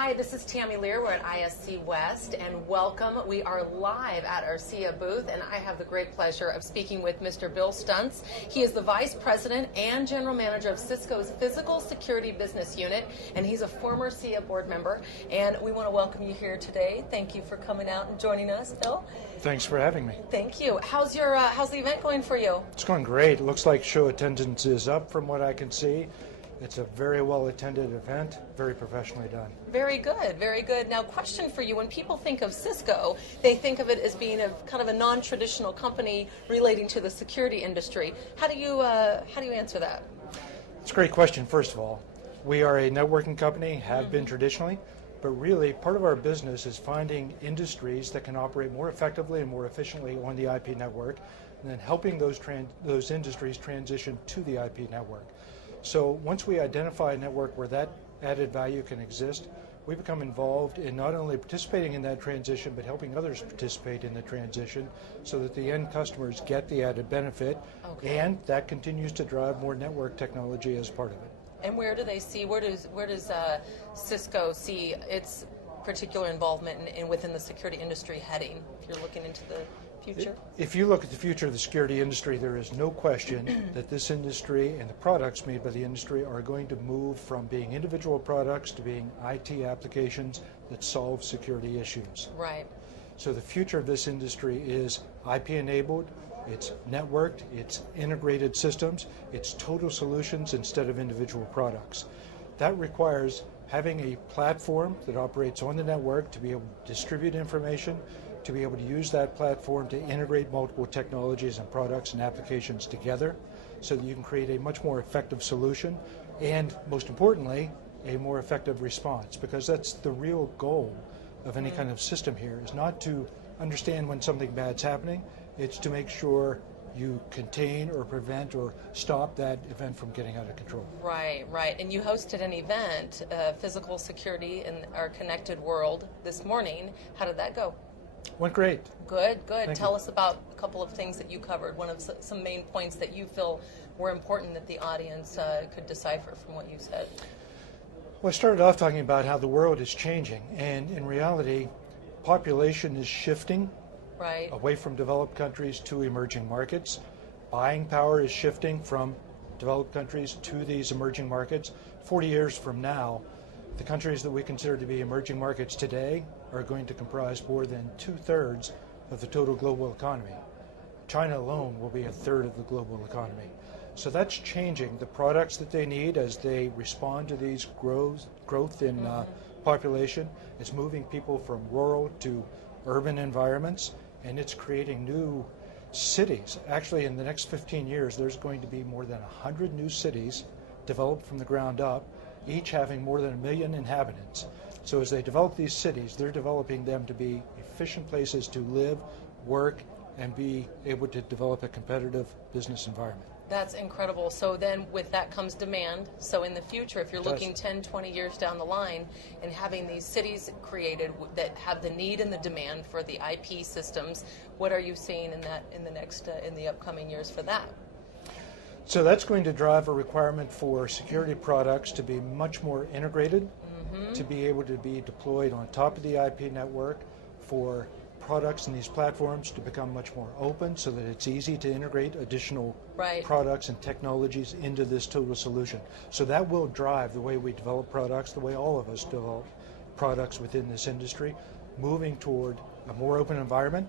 Hi, this is Tammy Lear. We're at ISC West, and welcome. We are live at our SIA booth, and I have the great pleasure of speaking with Mr. Bill Stuntz. He is the Vice President and General Manager of Cisco's Physical Security Business Unit, and he's a former SIA board member. And we want to welcome you here today. Thank you for coming out and joining us, Bill. Thanks for having me. Thank you. How's the event going for you? It's going great. It looks like show attendance is up from what I can see. It's a very well-attended event, very professionally done. Very good, very good. Now, question for you. When people think of Cisco, they think of it as being a kind of a non-traditional company relating to the security industry. How do you answer that? It's a great question, first of all. We are a networking company, have been traditionally, but really part of our business is finding industries that can operate more effectively and more efficiently on the IP network, and then helping those industries transition to the IP network. So once we identify a network where that added value can exist, we become involved in not only participating in that transition, but helping others participate in the transition so that the end customers get the added benefit, and that continues to drive more network technology as part of it. And where does Cisco see its particular involvement within the security industry heading, if you're looking into the future? If you look at the future of the security industry, there is no question that this industry and the products made by the industry are going to move from being individual products to being IT applications that solve security issues. Right. So the future of this industry is IP enabled, it's networked, it's integrated systems, it's total solutions instead of individual products. That requires having a platform that operates on the network to be able to distribute information, to be able to use that platform to integrate multiple technologies and products and applications together so that you can create a much more effective solution and, most importantly, a more effective response, because that's the real goal of any kind of system here, is not to understand when something bad's happening, it's to make sure you contain or prevent or stop that event from getting out of control. Right, right. And you hosted an event, Physical Security in Our Connected World, this morning. How did that go? Went great. Good, good. Thank Tell you. us about a couple of things that you covered, one of some main points that you feel were important that the audience could decipher from what you said. Well, I started off talking about how the world is changing, and in reality, population is shifting away from developed countries to emerging markets. Buying power is shifting from developed countries to these emerging markets. 40 years from now, the countries that we consider to be emerging markets today are going to comprise more than 2/3 of the total global economy. China alone will be 1/3 of the global economy. So that's changing the products that they need as they respond to these growth in population. It's moving people from rural to urban environments, and it's creating new cities. Actually, in the next 15 years, there's going to be more than 100 new cities developed from the ground up, each having more than 1 million inhabitants. So as they develop these cities, they're developing them to be efficient places to live, work, and be able to develop a competitive business environment. That's incredible. So then with that comes demand. So in the future, if you're looking 10, 20 years down the line and having these cities created that have the need and the demand for the IP systems, what are you seeing in the upcoming years for that? So that's going to drive a requirement for security products to be much more integrated, to be able to be deployed on top of the IP network, for products in these platforms to become much more open so that it's easy to integrate additional products and technologies into this total solution. So that will drive the way we develop products, the way all of us develop products within this industry, moving toward a more open environment,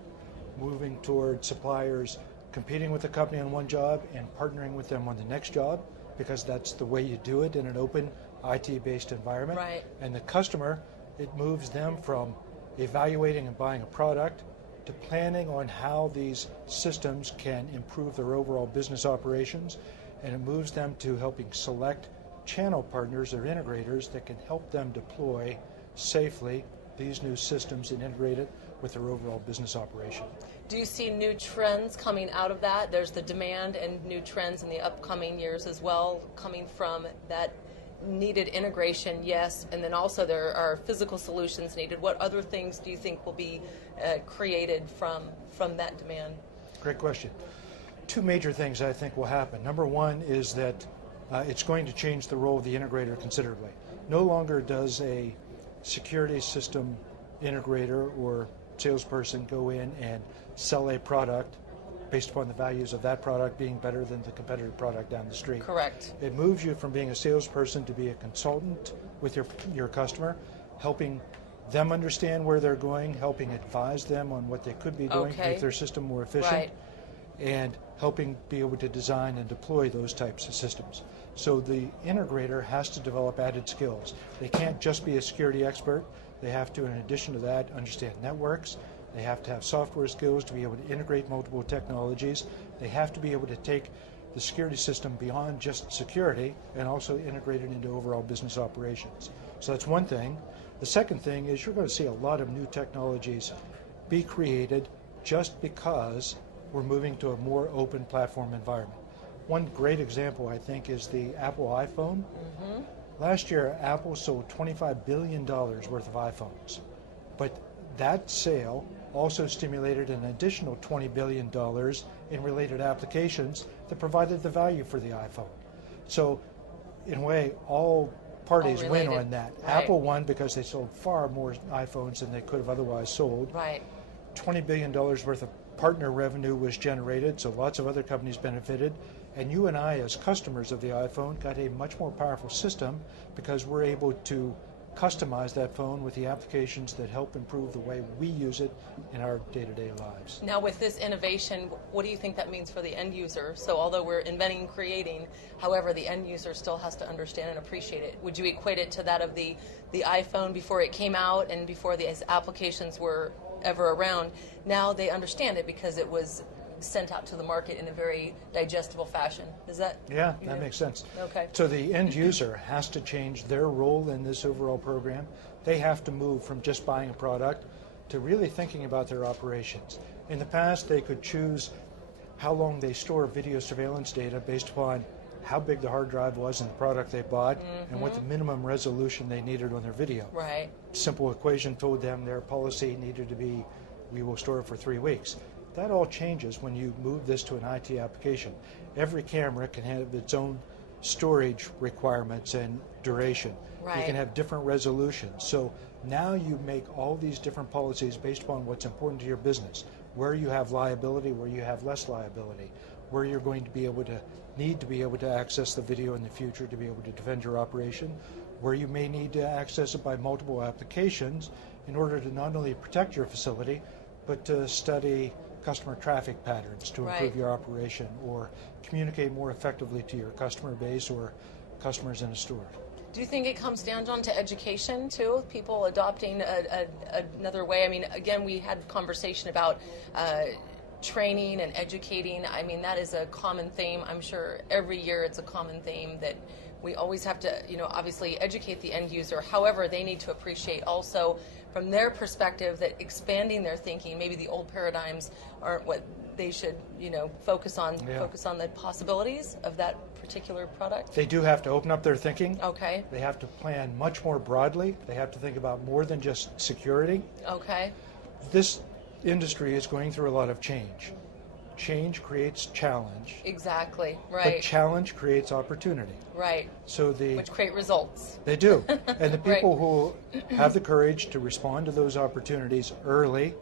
moving toward suppliers competing with the company on one job and partnering with them on the next job, because that's the way you do it in an open IT-based environment. Right. And the customer, it moves them from evaluating and buying a product to planning on how these systems can improve their overall business operations, and it moves them to helping select channel partners or integrators that can help them deploy safely these new systems and integrate it with their overall business operation. Do you see new trends coming out of that? There's the demand and new trends in the upcoming years as well, coming from that needed integration, yes, and then also there are physical solutions needed. What other things do you think will be created from that demand? Great question. Two major things I think will happen. Number one is that it's going to change the role of the integrator considerably. No longer does a security system integrator or salesperson go in and sell a product based upon the values of that product being better than the competitive product down the street. Correct. It moves you from being a salesperson to be a consultant with your customer, helping them understand where they're going, helping advise them on what they could be doing to make their system more efficient, right, and helping be able to design and deploy those types of systems. So the integrator has to develop added skills. They can't just be a security expert. They have to, in addition to that, understand networks. They have to have software skills to be able to integrate multiple technologies. They have to be able to take the security system beyond just security and also integrate it into overall business operations. So that's one thing. The second thing is you're going to see a lot of new technologies be created just because we're moving to a more open platform environment. One great example, I think, is the Apple iPhone. Mm-hmm. Last year, Apple sold $25 billion worth of iPhones, but that sale also stimulated an additional $20 billion in related applications that provided the value for the iPhone. So, in a way, all parties win on that. Right. Apple won because they sold far more iPhones than they could have otherwise sold. Right. $20 billion worth of partner revenue was generated, so lots of other companies benefited. And you and I, as customers of the iPhone, got a much more powerful system because we're able to customize that phone with the applications that help improve the way we use it in our day-to-day lives. Now with this innovation, what do you think that means for the end user? So although we're inventing and creating, however, the end user still has to understand and appreciate it. Would you equate it to that of the iPhone before it came out and before these applications were ever around? Now they understand it because it was sent out to the market in a very digestible fashion. Is that? Yeah, that makes sense. Okay. So the end user has to change their role in this overall program. They have to move from just buying a product to really thinking about their operations. In the past, they could choose how long they store video surveillance data based upon how big the hard drive was in the product they bought and what the minimum resolution they needed on their video. Right. Simple equation told them their policy needed to be, we will store it for 3 weeks. That all changes when you move this to an IT application. Every camera can have its own storage requirements and duration. Right. You can have different resolutions. So now you make all these different policies based upon what's important to your business, where you have liability, where you have less liability, where you're going to be able to need to be able to access the video in the future to be able to defend your operation, where you may need to access it by multiple applications in order to not only protect your facility, but to study customer traffic patterns to improve your operation or communicate more effectively to your customer base or customers in a store. Do you think it comes down, John, to education too? People adopting another way? I mean, again, we had a conversation about training and educating. I mean, that is a common theme. I'm sure every year it's a common theme that we always have to, obviously educate the end user. However, they need to appreciate also from their perspective that expanding their thinking, maybe the old paradigms aren't what they should, focus on. Yeah. Focus on the possibilities of that particular product. They do have to open up their thinking. Okay. They have to plan much more broadly. They have to think about more than just security. Okay. This industry is going through a lot of change. Change creates challenge. Exactly, right. But challenge creates opportunity. Right. So which create results. They do. And the people who have the courage to respond to those opportunities early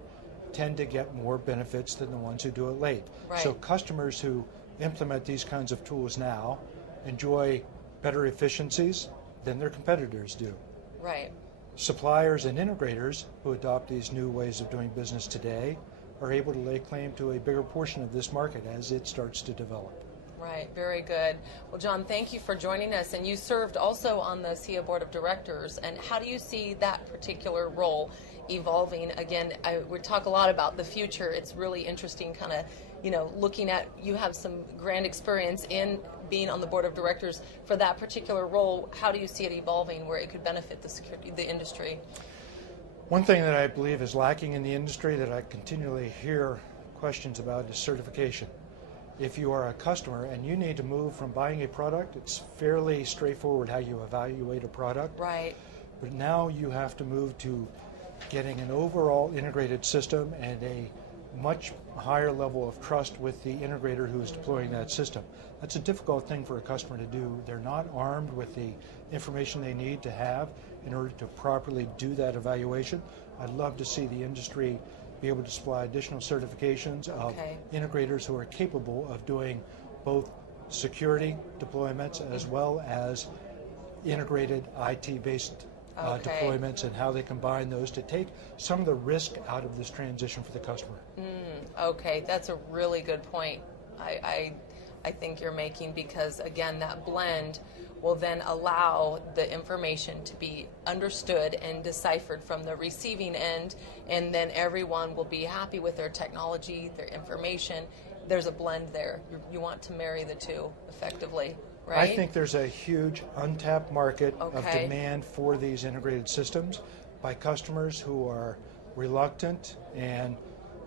tend to get more benefits than the ones who do it late. Right. So customers who implement these kinds of tools now enjoy better efficiencies than their competitors do. Right. Suppliers and integrators who adopt these new ways of doing business today are able to lay claim to a bigger portion of this market as it starts to develop. Right, very good. Well, John, thank you for joining us. And you served also on the CIA Board of Directors. And how do you see that particular role evolving? Again, we talk a lot about the future. It's really interesting kind of, looking at, you have some grand experience in being on the Board of Directors for that particular role. How do you see it evolving where it could benefit the industry? One thing that I believe is lacking in the industry that I continually hear questions about is certification. If you are a customer and you need to move from buying a product, it's fairly straightforward how you evaluate a product. Right. But now you have to move to getting an overall integrated system and a much higher level of trust with the integrator who is deploying that system. That's a difficult thing for a customer to do. They're not armed with the information they need to have in order to properly do that evaluation. I'd love to see the industry be able to supply additional certifications of integrators who are capable of doing both security deployments as well as integrated IT-based deployments, and how they combine those to take some of the risk out of this transition for the customer. Okay, that's a really good point I think you're making, because again, that blend will then allow the information to be understood and deciphered from the receiving end, and then everyone will be happy with their technology, their information. There's a blend there. You want to marry the two effectively. Right? I think there's a huge untapped market of demand for these integrated systems by customers who are reluctant and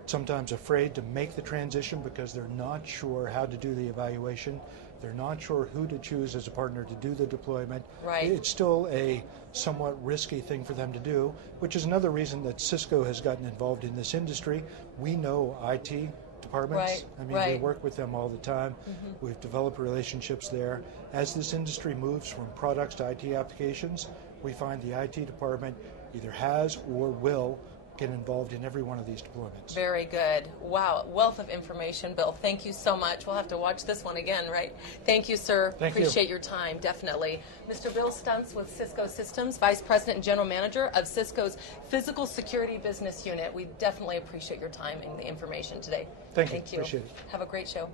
sometimes afraid to make the transition because they're not sure how to do the evaluation. They're not sure who to choose as a partner to do the deployment. It's still a somewhat risky thing for them to do, which is another reason that Cisco has gotten involved in this industry. We know IT departments. We work with them all the time. We've developed relationships there. As this industry moves from products to IT applications, we find the IT department either has or will get involved in every one of these deployments. Very good. Wow, wealth of information, Bill. Thank you so much. We'll have to watch this one again, right? Thank you, sir. Appreciate your time, definitely. Mr. Bill Stuntz with Cisco Systems, Vice President and General Manager of Cisco's Physical Security Business Unit. We definitely appreciate your time and the information today. Thank you. Appreciate it. Have a great show.